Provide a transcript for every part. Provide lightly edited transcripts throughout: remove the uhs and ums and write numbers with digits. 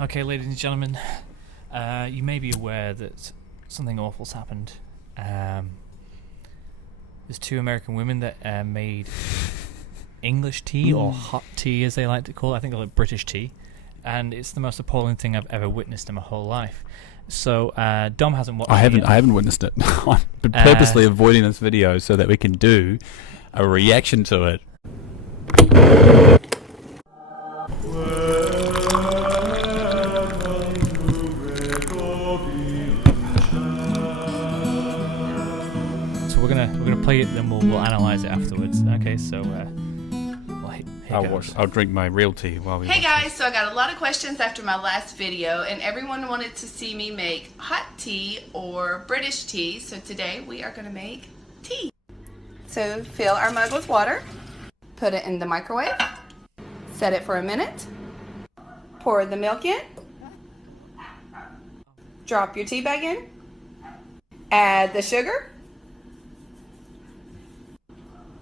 Okay, ladies and gentlemen, you may be aware that something awful's happened. There's two American women that made English tea, or hot tea as they like to call it. I think they call it British tea. And it's the most appalling thing I've ever witnessed in my whole life. So, Dom hasn't watched it yet. I haven't witnessed it. I've been purposely avoiding this video so that we can do a reaction to it. So we're gonna play it, then we'll analyze it afterwards. Okay, so I'll drink my real tea while we. Hey guys, so I got a lot of questions after my last video, and everyone wanted to see me make hot tea or British tea. So today we are gonna make tea. So fill our mug with water, put it in the microwave, set it for a minute, pour the milk in, drop your tea bag in, add the sugar,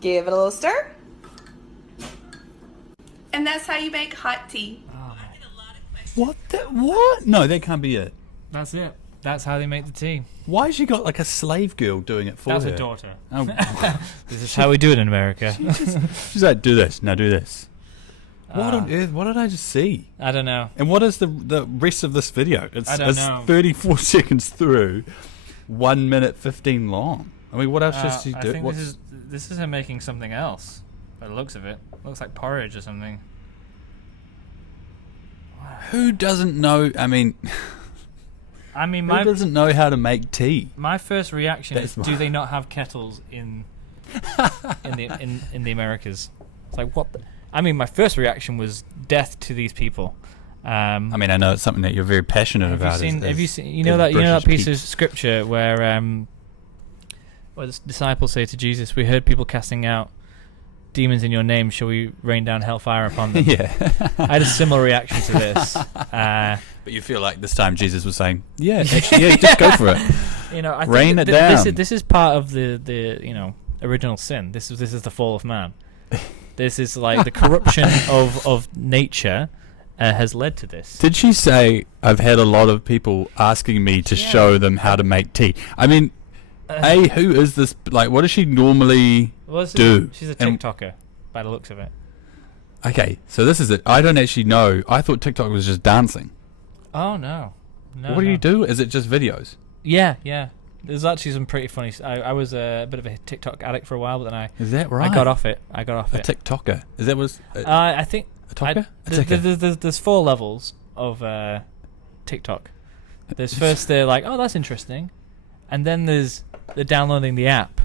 give it a little stir, and that's how you make hot tea. What? What? No, that can't be it. That's it. That's how they make the tea. Why has she got like a slave girl doing it for her? That's a daughter. Oh. This is how we do it in America. She's like, do this. Now do this. What on earth? What did I just see? I don't know. And what is the rest of this video? It's 34 seconds through, 1 minute 15 long. I mean, what else does she do? I think this is her making something else. By the looks of it, looks like porridge or something. Who doesn't know? I mean, who doesn't know how to make tea? My first reaction is, do they not have kettles in the Americas? It's like, what? I mean, my first reaction was death to these people. I mean, I know it's something that you're very passionate about. Have you seen? You know that piece of scripture where the disciples say to Jesus, "We heard people casting out demons in your name. Shall we rain down hellfire upon them?" Yeah. I had a similar reaction to this. But you feel like this time Jesus was saying, "Yeah, actually, yeah, just go for it." I rain think it down. This is part of the original sin. This is the fall of man. This is like the corruption of nature has led to this. Do she say, "I've had a lot of people asking me to show them how to make tea"? I mean, who is this? Like, what does she normally do? She's a TikToker, by the looks of it. Okay, so this is it. I don't actually know. I thought TikTok was just dancing. Oh no! What do you do? Is it just videos? Yeah. There's actually some pretty funny. I was a bit of a TikTok addict for a while, but then Is that right? I got off it. A TikToker. Is that was? I think a talker. There's 4 levels of TikTok. There's first they're like, oh, that's interesting, and then there's the downloading the app,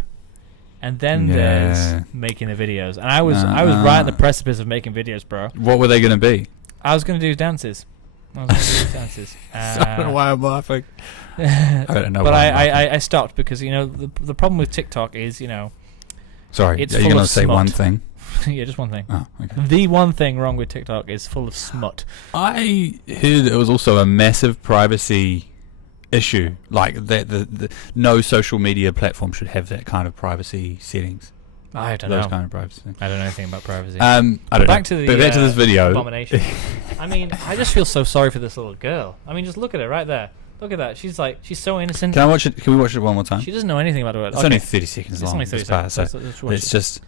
and then there's making the videos. And I was right at the precipice of making videos, bro. What were they going to be? I was going to do dances. I don't know why I'm laughing. I don't know. But I stopped because the problem with TikTok is Sorry, it's are you going to say one thing? Yeah, just one thing. Oh, okay. The one thing wrong with TikTok is full of smut. I heard it was also a massive privacy issue, like that the no social media platform should have that kind of privacy settings. I don't know. Those kind of privacy things. I don't know anything about privacy. I don't know. Back to this video. Abomination. I mean, I just feel so sorry for this little girl. I mean, just look at her right there. Look at that. She's so innocent. Can I watch it? Can we watch it one more time? She doesn't know anything about it. It's only 30 seconds long. It's only 30 seconds. So let's just.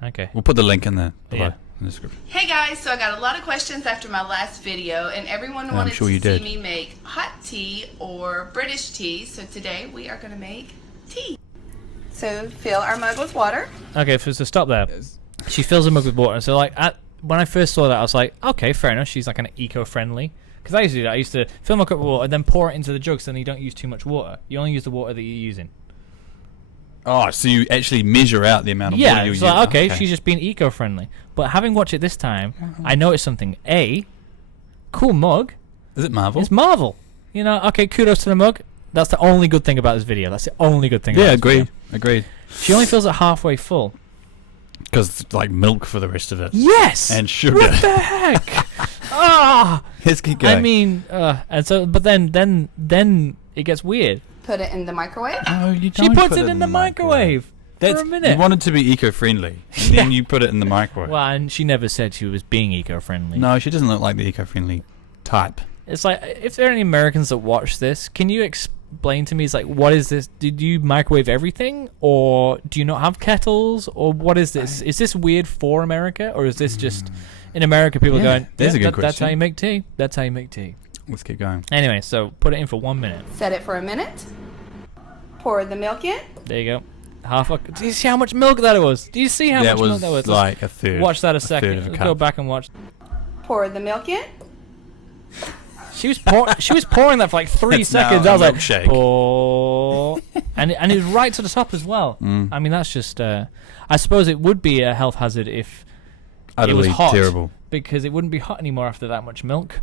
Okay. We'll put the link in the below in the description. Hey guys, so I got a lot of questions after my last video, and everyone wanted to see me make hot tea or British tea. So today we are going to make tea. So fill our mug with water. Okay, so stop there. She fills a mug with water. So when I first saw that, I was like, okay, fair enough. She's like an eco-friendly. Because I used to do that. I used to fill my cup with water and then pour it into the jug so then you don't use too much water. You only use the water that you're using. Oh, so you actually measure out the amount of water you use. Yeah, so okay, she's just being eco-friendly. But having watched it this time, I noticed something. Cool mug. Is it Marvel? It's Marvel. Okay, kudos to the mug. That's the only good thing about this video. That's the only good thing about this video. Agreed. She only fills it halfway full. Because it's like milk for the rest of it. Yes! And sugar. What the heck? Let's keep going. I mean, and so, but then it gets weird. Put it in the microwave. No, you don't. She puts it in the microwave for a minute. You wanted to be eco-friendly, and then you put it in the microwave. Well, and she never said she was being eco-friendly. No, she doesn't look like the eco-friendly type. It's like, if there are any Americans that watch this, can you explain to me, it's like, what is this? Did you microwave everything, or do you not have kettles, or what is this? Is this weird for America, or is this just in America people going, there's a good that's how question. you make tea. That's how you make tea. Let's keep going. Anyway, so put it in for 1 minute. Set it for a minute. Pour the milk in. There you go. Do you see how much milk that was? Do you see how much milk that was? Like a third. Watch that a third second. of a Let's cup. go back and watch. Pour the milk in. She was pouring that for like 3 It's now seconds. a I was like, milkshake. pour, and it was right to the top as well. Mm. I mean, that's just. I suppose it would be a health hazard if Utterly it was hot, terrible. because it wouldn't be hot anymore after that much milk.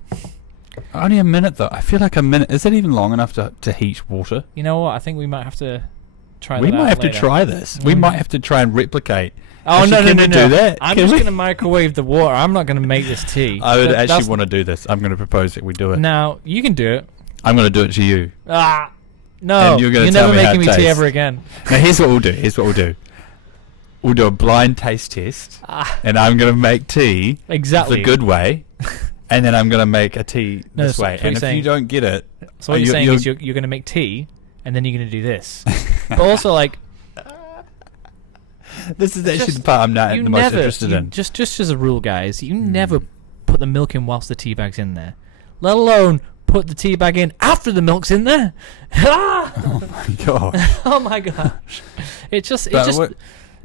Only a minute though. I feel like a minute. Is that even long enough to heat water? You know what? I think we might have to try. We that might out have later. to try this. We Mm. might have to try and replicate. Oh Actually, no can no we no no! do that? I'm Can just we? gonna microwave the water. I'm not gonna make this tea. I would That's- actually want to do this. I'm going to propose that we do it. Now you can do it. I'm going to do it to you. Ah, no! And you're gonna You're tell never me how it making me tea tastes. ever again. Now here's what we'll do. We'll do a blind taste test, Ah, and I'm going to make tea exactly. the good way, and then I'm going to make a tea No, this so way. what you're And if saying- you don't get it, So what you're you- saying you're- is you're going to make tea, and then you're going to do this. But also, like, this is actually just- the part I'm not you the most never, interested you- in. just as a rule, guys, you never put the milk in whilst the tea bag's in there. Let alone put the tea bag in after the milk's in there. Ah! Oh my god! Oh my gosh! It just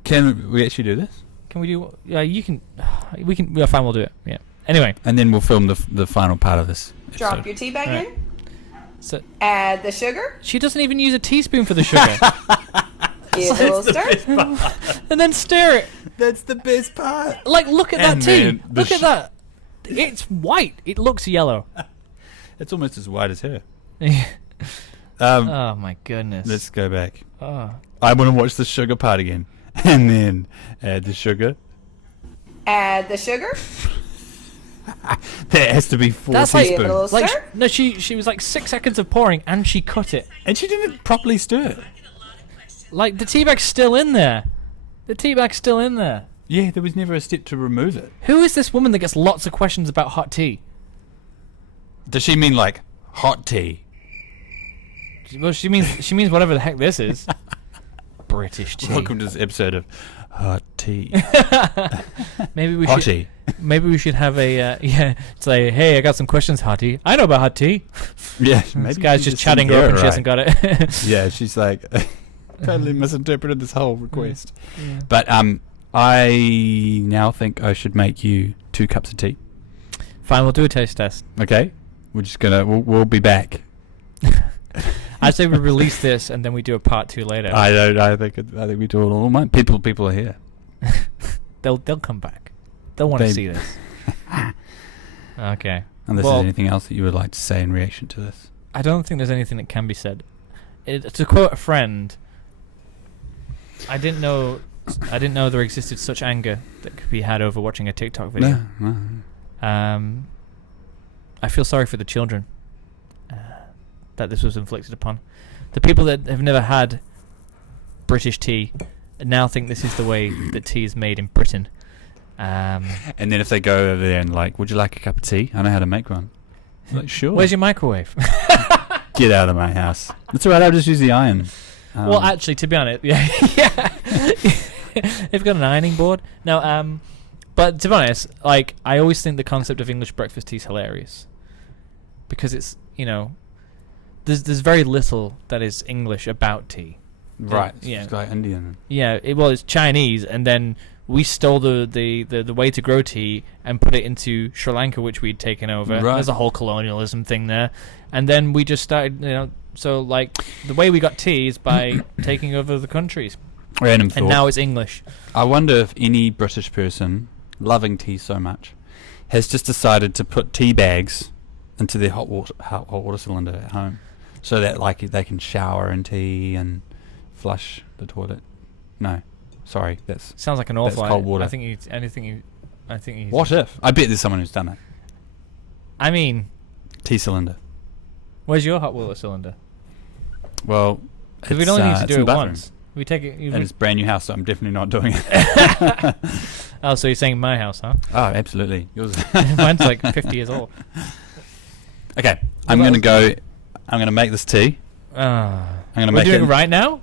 Can we actually do this? can we do? Yeah, you can. We can. Yeah, fine. We'll do it. Yeah. Anyway, And then we'll film the final part of this. Drop episode. your tea bag Alright. in. so Add the sugar. she doesn't even use a teaspoon for the sugar, Give it a little stir. and then stir it. That's the best part. Like, look at And that tea. then the Look at that. It's white. It looks yellow. It's almost as white as her. Oh Um, my goodness. let's go back. Oh. I want to watch the sugar part again, and then add the sugar. Add the sugar. That has to be 4 That's like- Give it a little teaspoons. stir. No, she was like 6 seconds of pouring, and she cut it. And she didn't properly stir it. Like, the tea bag's still in there. The tea bag's still in there. Yeah, there was never a step to remove it. Who is this woman that gets lots of questions about hot tea? Does she mean like hot tea? Well, she means whatever the heck this is. British tea. Welcome to this episode of Hot Tea. Maybe we should. Hottie. Maybe we should have a say, hey, I got some questions, hot tea. I know about hot tea. Yeah, This maybe guy's she just chatting her didn't up and hear she it hasn't right. got it. Yeah, she's like totally misinterpreted this whole request. Yeah. But I now think I should make you 2 cups of tea. Fine, we'll do a taste test. Okay, we're just gonna we'll be back. I say we release this and then we do a part 2 later. I think we do it all. People are here. They'll come back. They'll want to They- see this. Okay. Unless Well- there's anything else that you would like to say in reaction to this. I don't think there's anything that can be said. To quote a friend, I didn't know there existed such anger that could be had over watching a TikTok video. No. I feel sorry for the children that this was inflicted upon. The people that have never had British tea now think this is the way that tea is made in Britain. And then if they go over there and like, would you like a cup of tea? I know how to make one. Like, sure. Where's your microwave? Get out of my house. That's alright. I'll just use the iron. Well, actually, to be honest, yeah. They've got an ironing board. No, but to be honest, like, I always think the concept of English breakfast tea is hilarious. Because it's, there's very little that is English about tea. right. yeah. It's like Indian. Yeah, it's Chinese, and then we stole the way to grow tea and put it into Sri Lanka, which we'd taken over. Right. There's a whole colonialism thing there. And then we just started, so, like, the way we got tea is by taking over the countries. Random thought. And now it's English. I wonder if any British person loving tea so much has just decided to put tea bags into their hot water cylinder at home, so that like they can shower in tea and flush the toilet. No, sorry, that's Sounds like an awful That's cold idea. water. I think you. what if? I bet there's someone who's done it. I mean, Tea cylinder. where's your hot water cylinder? Well, Because we don't need to it's do in it the bathroom. once. We take it. And it's a brand new house, so I'm definitely not doing it. Oh, so you're saying my house, huh? Oh, absolutely. Yours. Mine's like 50 years old. Okay, I'm going to make this tea. I'm going to We're make doing it it right now?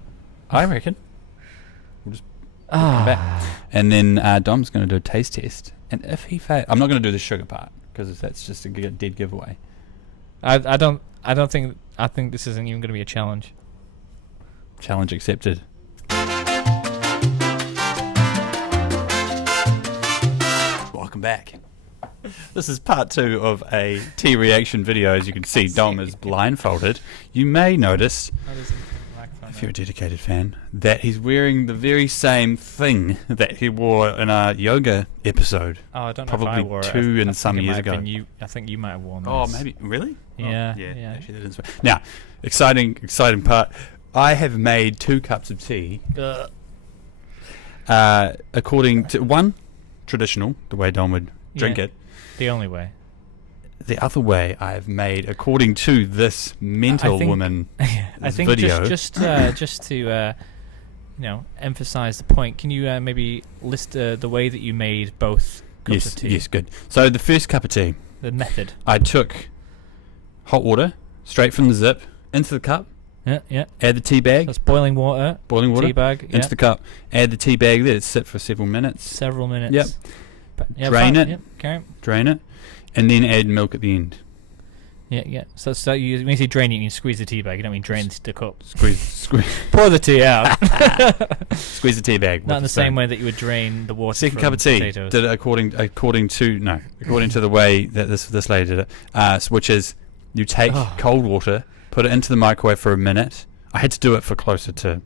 I reckon. We'll just come back. And then Dom's going to do a taste test. And if he fails, I'm not going to do the sugar part because that's just a dead giveaway. I think this isn't even going to be a challenge. Challenge accepted. Welcome back. This is part 2 of a tea reaction video. As you can see, Dom is blindfolded. You may notice, if you're a dedicated fan, that he's wearing the very same thing that he wore in our yoga episode. Oh, I don't know Probably if I wore it. 2 and some years ago. I think you might have worn this. Oh, maybe. Really? Yeah. Oh, Yeah. Actually, that is. Now, exciting part. I have made 2 cups of tea. According to one, traditional, the way Dom would drink it. The only way. The other way I've made, according to this mental woman, I think video. just to emphasize the point. Can you maybe list the way that you made both cups of tea? Yes, good. So the first cup of tea, The method. I took hot water straight from the zip into the cup. Yeah. Add the tea bag. That's boiling water. Boiling water. Tea bag. Into the cup. Add the tea bag. Let it sit for several minutes. Several minutes. Yep. Drain it. Yep. Okay. Drain it, and then add milk at the end. Yeah. So when you say drain it, you mean squeeze the tea bag. You don't mean drain the cup. Squeeze. Pour the tea out. Squeeze the tea bag. Not in the same way that you would drain the water. Second from cup of tea. potatoes. Did it according to the way that this lady did it, which is you take cold water, put it into the microwave for a minute. I had to do it for closer to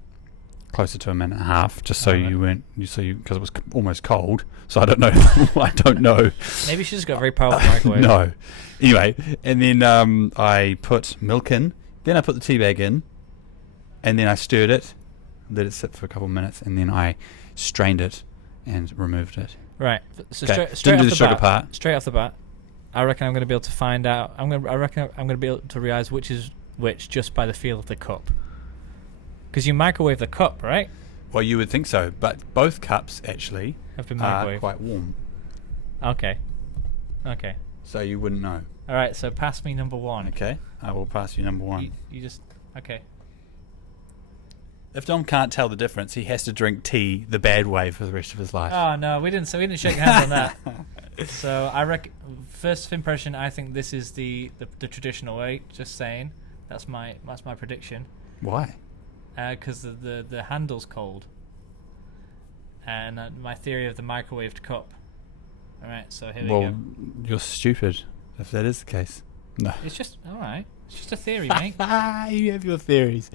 a minute and a half, just so because it was almost cold. So I don't know. I don't know. Maybe she just got a very powerful microwave. No. Anyway, and then I put milk in. Then I put the tea bag in, and then I stirred it, let it sit for a couple of minutes, and then I strained it and removed it. Right. So Okay. straight Didn't off do the sugar bat, part. Straight off the bat, I reckon I'm going to be able to find out. I reckon I'm going to be able to realize which is which just by the feel of the cup. Because you microwave the cup, right? Well, you would think so, but both cups actually Have been are microwaved. quite warm, Okay. so you wouldn't know. All right. So pass me number one. Okay, I will pass you number 1. You just okay. If Dom can't tell the difference, he has to drink tea the bad way for the rest of his life. Oh no, we didn't shake hands on that. So I reckon first impression, I think this is the traditional way. Just saying, that's my prediction. Why? Because the handle's cold, and my theory of the microwaved cup. All right, so here we Well, go. you're stupid if that is the case. No. It's just all right. It's just a theory, mate. You have your theories.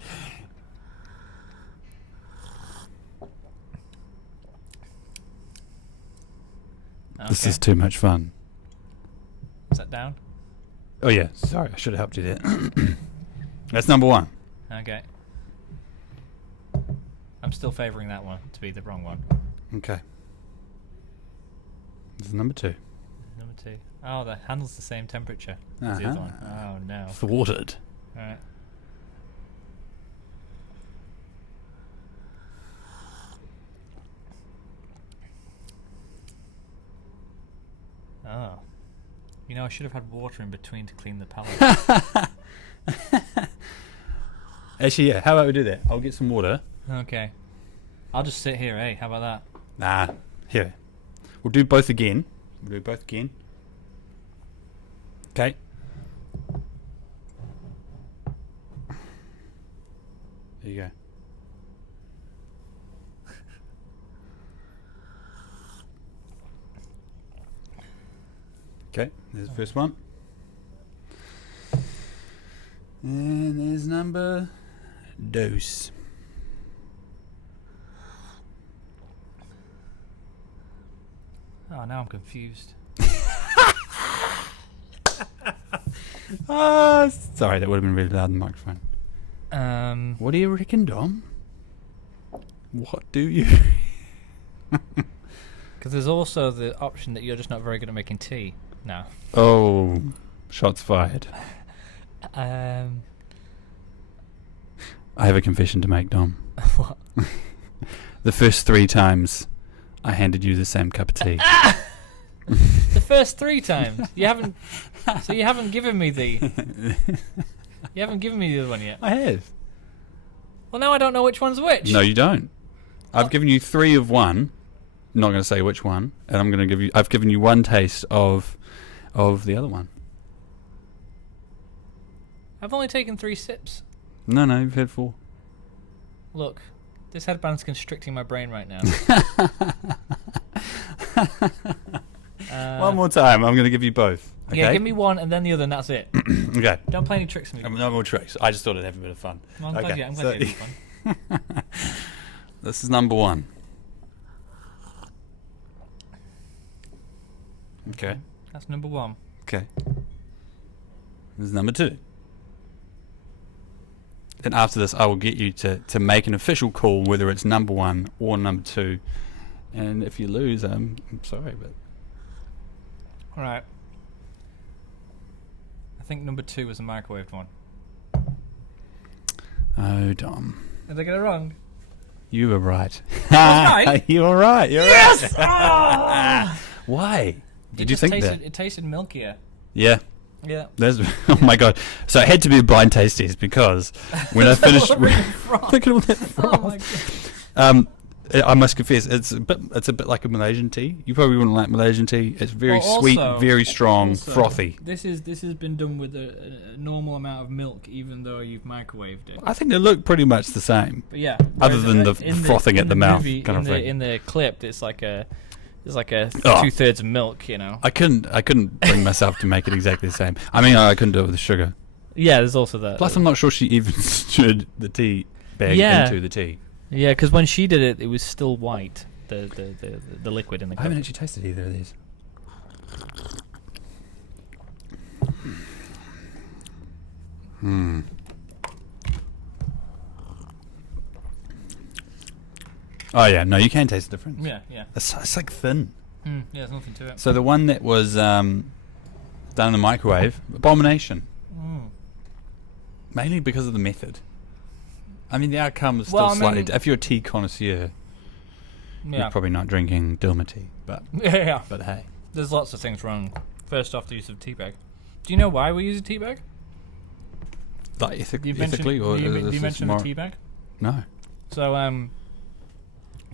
This Okay. is too much fun. Is that down? Oh yeah, sorry, I should have helped you there. That's number 1. Okay. I'm still favouring that one to be the wrong one. Okay. This is number 2. Number 2. Oh, the handle's the same temperature as the other one. Oh no. Thwarted. All right. Oh. You know, I should have had water in between to clean the palate. Actually, yeah, how about we do that? I'll get some water. Okay. I'll just sit here, eh? How about that? Nah, here. We'll do both again. Okay. There you go. Okay, there's the first one. And there's number dose. Oh, now I'm confused. Sorry, that would have been really loud in the microphone. What do you reckon, Dom? What do you? Because there's also the option that you're just not very good at making tea. No. Oh, shots fired. I have a confession to make, Dom. What? The first 3 times I handed you the same cup of tea. The first 3 times. You haven't. So you haven't given me the. You haven't given me the other one yet. I have. Well, now I don't know which one's which. No, you don't. I've given you 3 of one. I'm not going to say which one, and I'm going to give you. I've given you 1 taste of the other one. I've only taken 3 sips. No, you've had 4. Look, this headband's constricting my brain right now. One more time. I'm going to give you both. Okay? Yeah, give me one and then the other, and that's it. Okay. Don't play any tricks on me. No more tricks. I just thought I'd have a bit of fun. Well, I'm glad you had fun. This is number 1. Okay. That's number 1. Okay. This is number 2. And after this, I will get you to make an official call whether it's number 1 or number 2. And if you lose, I'm sorry, but All right. I think number 2 was a microwaved one. oh, Dom, Did I get it wrong? you were right. right? You were right. You're Yes! right. Why? Did you think that? It tasted milkier. Yeah. Yeah. There's, oh my god! So it had to be a blind taste test because when I finished, look at all that froth. Oh my god. I must confess, it's a bit like a Malaysian tea. You probably wouldn't like Malaysian tea. It's very Well, sweet, also- very strong, also, frothy. This has been done with a normal amount of milk, even though you've microwaved it. I think they look pretty much the same. But yeah. Other whereas than the in frothing in at the mouth movie, kind of thing. In the clip, it's like a Oh. 2/3 of milk, you know. I couldn't bring myself to make it exactly the same. I mean, I couldn't do it with the sugar. Yeah, there's also that. Plus, I'm not sure she even stirred the tea bag Yeah. into the tea. Yeah, because when she did it, it was still white. The liquid in the I cup. haven't actually tasted either of these. Oh yeah, no, you can taste the difference. Yeah. It's like thin. Yeah, there's nothing to it. So the one that was done in the microwave, abomination. Mainly because of the method. I mean, the outcome is still Well, I slightly. mean- If you're a tea connoisseur, Yeah. you're probably not drinking Dilma tea, but Yeah. hey. There's lots of things wrong. First off, the use of tea bag. Do you know why we use a tea bag? Like ethically, or do you is this mention more- the tea bag? No. So,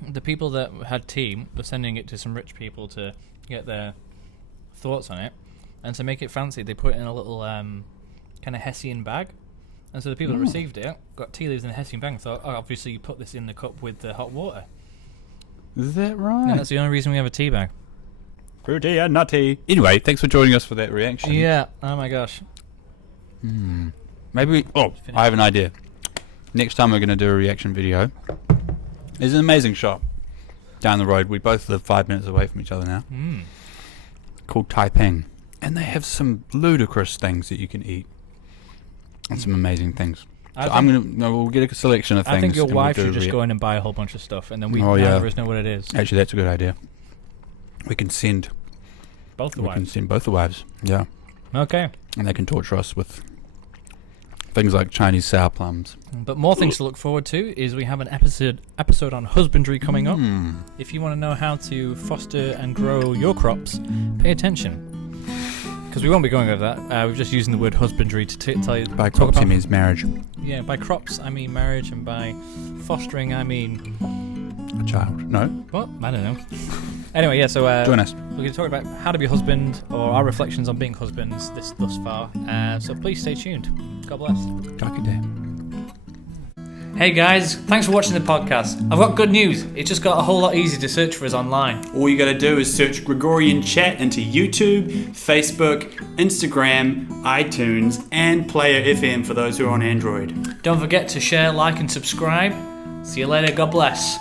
the people that had tea were sending it to some rich people to get their thoughts on it, and to make it fancy, they put it in a little kind of Hessian bag. And so the people that received it got tea leaves in the Hessian bag and thought, oh, obviously you put this in the cup with the hot water. Is that right? And that's the only reason we have a tea bag. Fruity and nutty. Anyway, thanks for joining us for that reaction. Yeah. Oh my gosh. Maybe we... Oh, I have an idea. Next time we're going to do a reaction video. There's an amazing shop down the road. We both live 5 minutes away from each other now. Called Taiping. And they have some ludicrous things that you can eat. And some amazing things. We'll get a selection of things. I think your and we'll wife do should a just go in and buy a whole bunch of stuff, and then we Oh, none yeah. of us know what it is. Actually, that's a good idea. We can send... Both the We can wives. send both the wives. Yeah. Okay. And they can torture us with things like Chinese sour plums. But more things to look forward to is we have an episode on husbandry coming up. If you want to know how to foster and grow your crops, pay attention. Because we won't be going over that. We're just using the word husbandry to tell you. By talk crops, he about- means marriage. Yeah, by crops I mean marriage, and by fostering I mean A child. No? what? I don't know. Anyway, yeah. So Join us. we're going to talk about how to be a husband, or our reflections on being husbands thus far. So please stay tuned. God bless. Jackie Day. Hey guys, thanks for watching the podcast. I've got good news. It just got a whole lot easier to search for us online. All you gotta do is search Gregorian Chat into YouTube, Facebook, Instagram, iTunes, and Player FM for those who are on Android. Don't forget to share, like, and subscribe. See you later. God bless.